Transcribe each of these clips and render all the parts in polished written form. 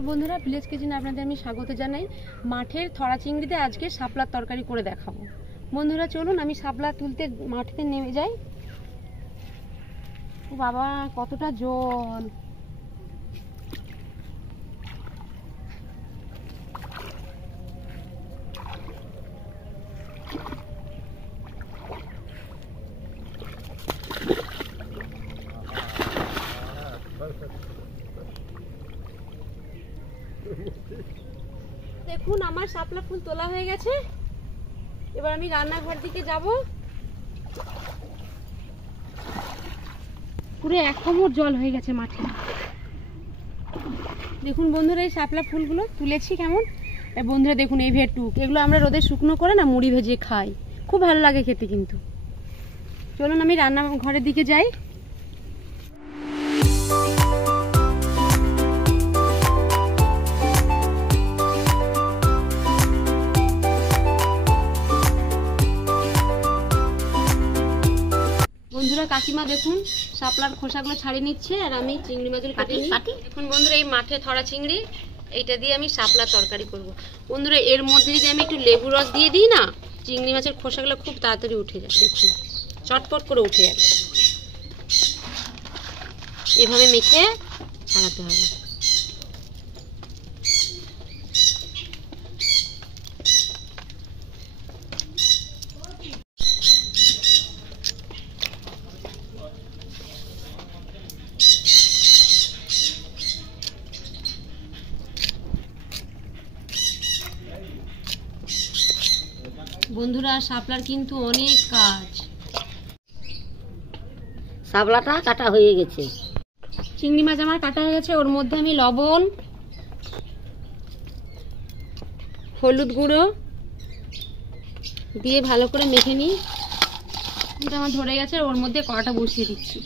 বন্ধুরা, ভিলেজ কিচেনে আপনাদের আমি স্বাগত জানাই। মাঠের থরা চিংড়িতে আজকে শাপলার তরকারি করে দেখাবো। বন্ধুরা চলুন আমি শাপলা তুলতে মাঠেতে নেমে যাই। ও বাবা, কতটা জল! দেখুন আমার শাপলা ফুল তোলা হয়ে গেছে। এবার আমি রান্নাঘর দিকে যাব। পুরো এক কোমর জল হয়ে গেছে মাঠে। দেখুন বন্ধুরা, এই শাপলা ফুলগুলো তুলেছি কেমন। বন্ধুরা দেখুন, এই ভেটুক, এগুলো আমরা রোদে শুকনো করে না মুড়ি ভেজে খাই, খুব ভালো লাগে খেতে। কিন্তু চলুন আমি রান্নাঘরের দিকে যাই। বন্ধুরা কাকিমা দেখুন শাপলার খোসাগুলো ছাড়িয়ে নিচ্ছে, আর আমি চিংড়ি মাছগুলো কেটে নিই। এখন বন্ধুরা এই মাঠে ধরা চিংড়ি, এইটা দিয়ে আমি শাপলা তরকারি করব। বন্ধুরা এর মধ্যে যদি আমি একটু লেবু রস দিয়ে দিই না, চিংড়ি মাছের খোসাগুলো খুব তাড়াতাড়ি উঠে যায়। দেখুন চটপট করে উঠে যাবে। এভাবে মেখে ছাড়াতে হবে। বন্ধুরা শাপলার কিন্তু অনেক কাজ। শাপলাটা কাটা হয়ে গেছে, চিংড়ি মাছ আমার কাটা হয়ে গেছে। ওর মধ্যে আমি লবণ, হলুদ গুঁড়ো দিয়ে ভালো করে মেখে নিই। এটা আমার ধরে গেছে। ওর মধ্যে কড়াটা বসিয়ে দিচ্ছি।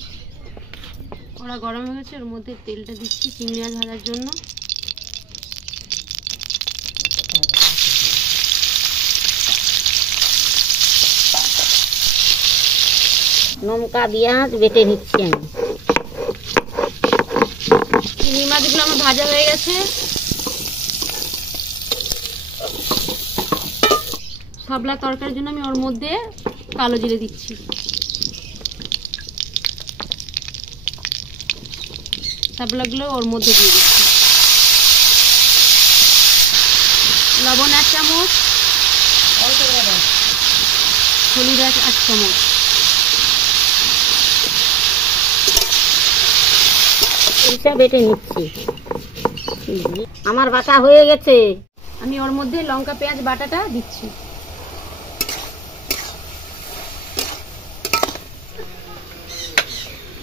কড়া গরম হয়ে গেছে, ওর মধ্যে তেলটা দিচ্ছি চিংড়ি মাছ ভাজার জন্য। লঙ্কা পেঁয়াজ বেটে নিচ্ছি আমি। চিংড়ি মাছগুলো আমার ভাজা হয়ে গেছে। শাপলা তরকারির জন্য আমি ওর মধ্যে কালো জিরে দিচ্ছি। শাপলাগুলো ওর মধ্যে দিয়ে দিচ্ছি। লবণ 1 চামচ, হলুদ 1 চামচ। এটা বেটে নিচ্ছি। আমার বাটা হয়ে গেছে। আমি ওর মধ্যে লঙ্কা পেঁয়াজ বাটাটা দিচ্ছি।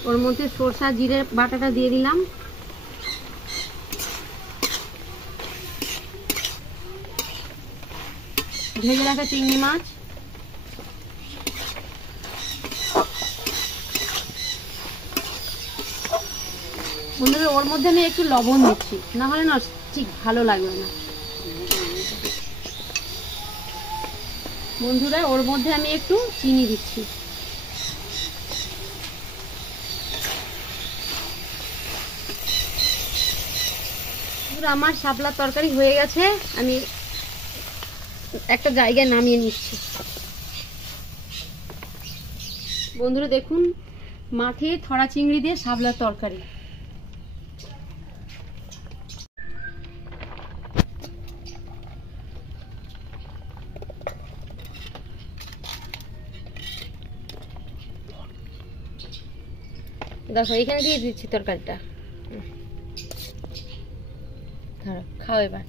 ওর মধ্যে সরষা জিরে বাটাটা দিয়ে দিলাম। ভেজে রাখা চিংড়ি মাছ, বন্ধুরা ওর মধ্যে আমি একটু লবণ দিচ্ছি, না হলে না ঠিক ভালো লাগবে না। বন্ধুরা ওর মধ্যে আমি একটু চিনি দিচ্ছি। আমার শাপলার তরকারি হয়ে গেছে। আমি একটা জায়গায় নামিয়ে নিচ্ছি। বন্ধুরা দেখুন মাঠে থরা চিংড়ি দিয়ে শাপলার তরকারি। দেখো এখানে দিয়ে দিচ্ছি তরকারিটা। ধরো খাও এবার।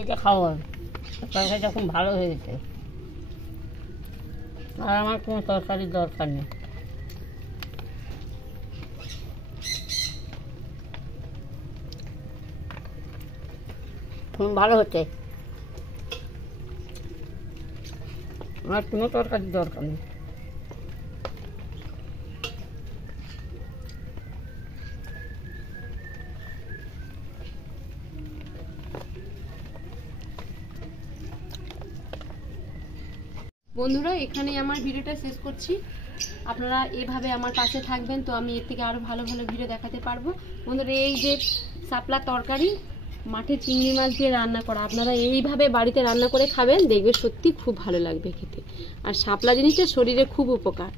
এটা খাওয়া তরকারিটা খুব ভালো হয়েছে, আর আমার কোনো তরকারির দরকার নেই। ভালো হচ্ছে, আমার কোনো তরকারির দরকার নেই। বন্ধুরা এখানেই আমার ভিডিওটা শেষ করছি। আপনারা এভাবে আমার পাশে থাকবেন, তো আমি এর থেকে আরও ভালো ভালো ভিডিও দেখাতে পারবো। বন্ধুরা এই যে শাপলা তরকারি মাঠে চিংড়ি মাছ দিয়ে রান্না করা, আপনারা এইভাবে বাড়িতে রান্না করে খাবেন, দেখবে সত্যি খুব ভালো লাগবে খেতে। আর শাপলা জিনিসটা শরীরে খুব উপকার।